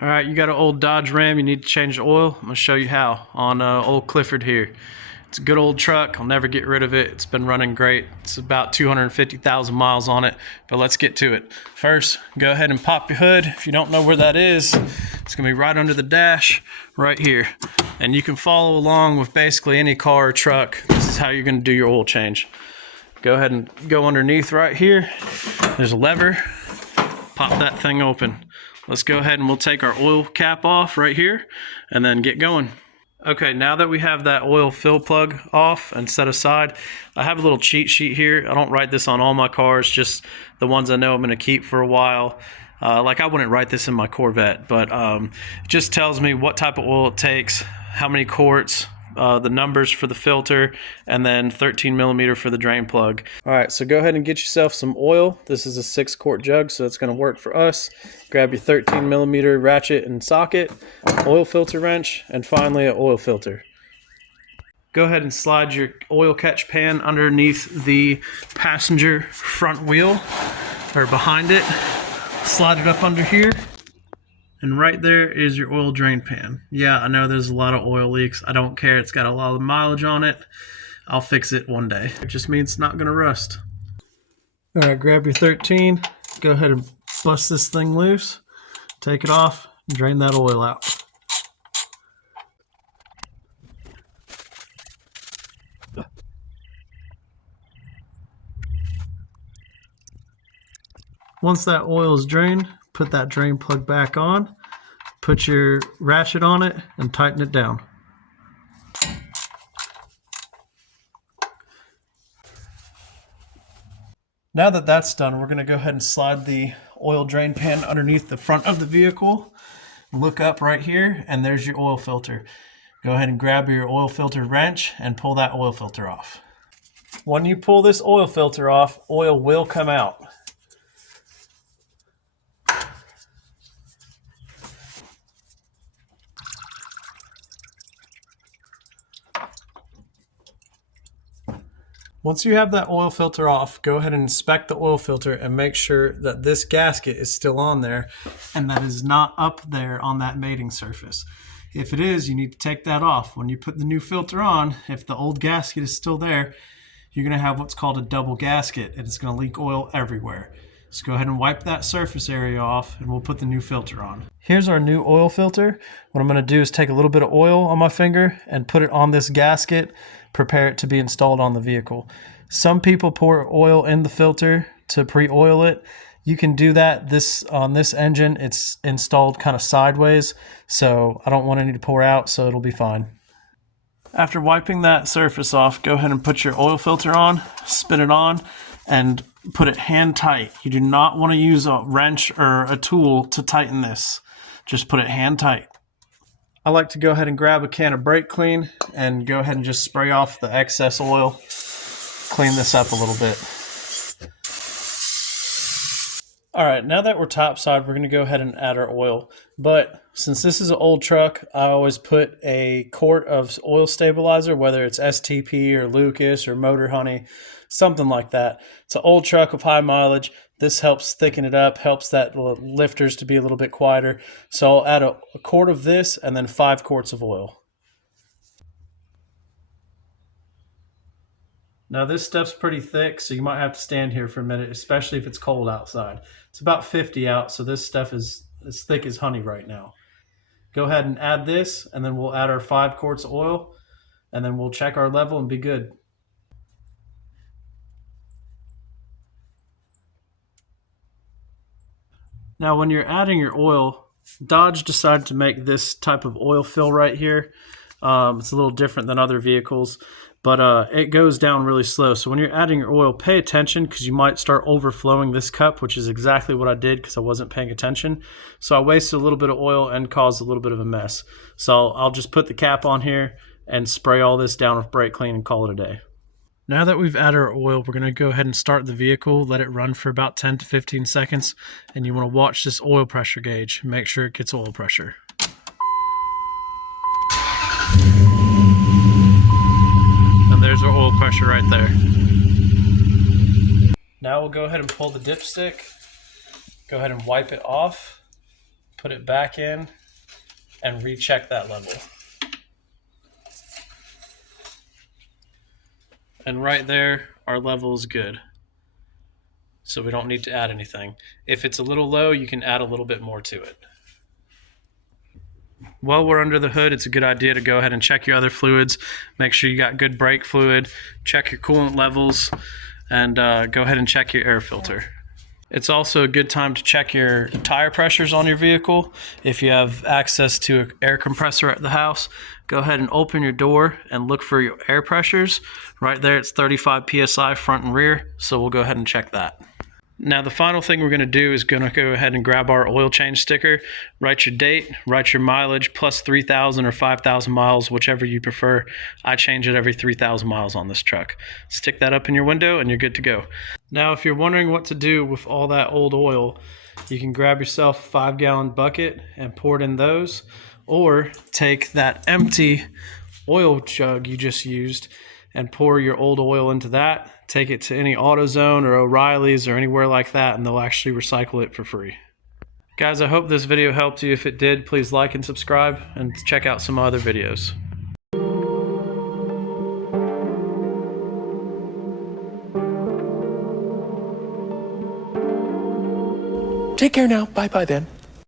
All right, you got an old Dodge Ram, you need to change the oil. I'm gonna show you how on old Clifford here. It's a good old truck, I'll never get rid of it. It's been running great. It's about 250,000 miles on it, but let's get to it. First, go ahead and pop your hood. If you don't know where that is, it's gonna be right under the dash, right here. And you can follow along with basically any car or truck. This is how you're gonna do your oil change. Go ahead and go underneath right here. There's a lever, pop that thing open. Let's go ahead and we'll take our oil cap off right here and then get going. Okay, now that we have that oil fill plug off and set aside, I have a little cheat sheet here. I don't write this on all my cars, just the ones I know I'm gonna keep for a while. Like I wouldn't write this in my Corvette, but it just tells me what type of oil it takes, how many quarts, the numbers for the filter, and then 13 millimeter for the drain plug. All right, so go ahead and get yourself some oil. This is a 6-quart jug, so it's gonna work for us. Grab your 13 millimeter ratchet and socket, oil filter wrench, and finally an oil filter. Go ahead and slide your oil catch pan underneath the passenger front wheel, or behind it. Slide it up under here. And right there is your oil drain pan. Yeah, I know there's a lot of oil leaks. I don't care. It's got a lot of mileage on it. I'll fix it one day. It just means it's not gonna rust. All right, grab your 13. Go ahead and bust this thing loose. Take it off and drain that oil out. Once that oil is drained, put that drain plug back on, put your ratchet on it, and tighten it down. Now that that's done, we're going to go ahead and slide the oil drain pan underneath the front of the vehicle. Look up right here, and there's your oil filter. Go ahead and grab your oil filter wrench and pull that oil filter off. When you pull this oil filter off, oil will come out. Once you have that oil filter off, go ahead and inspect the oil filter and make sure that this gasket is still on there and that is not up there on that mating surface. If it is, you need to take that off. When you put the new filter on, if the old gasket is still there, you're going to have what's called a double gasket, and it's going to leak oil everywhere. So go ahead and wipe that surface area off and we'll put the new filter on. Here's our new oil filter. What I'm going to do is take a little bit of oil on my finger and put it on this gasket, prepare it to be installed on the vehicle. Some people pour oil in the filter to pre-oil it. You can do that. On this engine, it's installed kind of sideways, so I don't want any to pour out, so it'll be fine. After wiping that surface off, go ahead and put your oil filter on, spin it on, and put it hand tight. You do not want to use a wrench or a tool to tighten this. Just put it hand tight. I like to go ahead and grab a can of brake clean and go ahead and just spray off the excess oil. Clean this up a little bit. All right, now that we're topside, we're gonna go ahead and add our oil. But since this is an old truck, I always put a quart of oil stabilizer, whether it's STP or Lucas or Motor Honey, something like that. It's an old truck with high mileage. This helps thicken it up, helps that lifters to be a little bit quieter. So I'll add a quart of this and then 5 quarts of oil. Now this stuff's pretty thick, so you might have to stand here for a minute, especially if it's cold outside. It's about 50 out, so this stuff is as thick as honey right now. Go ahead and add this, and then we'll add our 5 quarts of oil, and then we'll check our level and be good. Now when you're adding your oil, Dodge decided to make this type of oil fill right here. It's a little different than other vehicles, but it goes down really slow. So when you're adding your oil, pay attention because you might start overflowing this cup, which is exactly what I did because I wasn't paying attention. So I wasted a little bit of oil and caused a little bit of a mess. So I'll just put the cap on here and spray all this down with brake clean and call it a day. Now that we've added our oil, we're going to go ahead and start the vehicle, let it run for about 10 to 15 seconds, and you want to watch this oil pressure gauge. Make sure it gets oil pressure. And there's our oil pressure right there. Now we'll go ahead and pull the dipstick, go ahead and wipe it off. put it back in, and recheck that level. And right there, our level is good. So we don't need to add anything. If it's a little low, you can add a little bit more to it. While we're under the hood, it's a good idea to go ahead and check your other fluids. Make sure you got good brake fluid, check your coolant levels, and go ahead and check your air filter. It's also a good time to check your tire pressures on your vehicle. If you have access to an air compressor at the house, go ahead and open your door and look for your air pressures. Right there, it's 35 PSI front and rear, so we'll go ahead and check that. Now the final thing we're going to do is going to go ahead and grab our oil change sticker, write your date, write your mileage, plus 3,000 or 5,000 miles, whichever you prefer. I change it every 3,000 miles on this truck. Stick that up in your window and you're good to go. Now if you're wondering what to do with all that old oil, you can grab yourself a 5-gallon bucket and pour it in those, or take that empty oil jug you just used and pour your old oil into that. Take it to any AutoZone or O'Reilly's or anywhere like that, and they'll actually recycle it for free. Guys, I hope this video helped you. If it did, please like and subscribe, and check out some other videos. Take care now. Bye-bye then.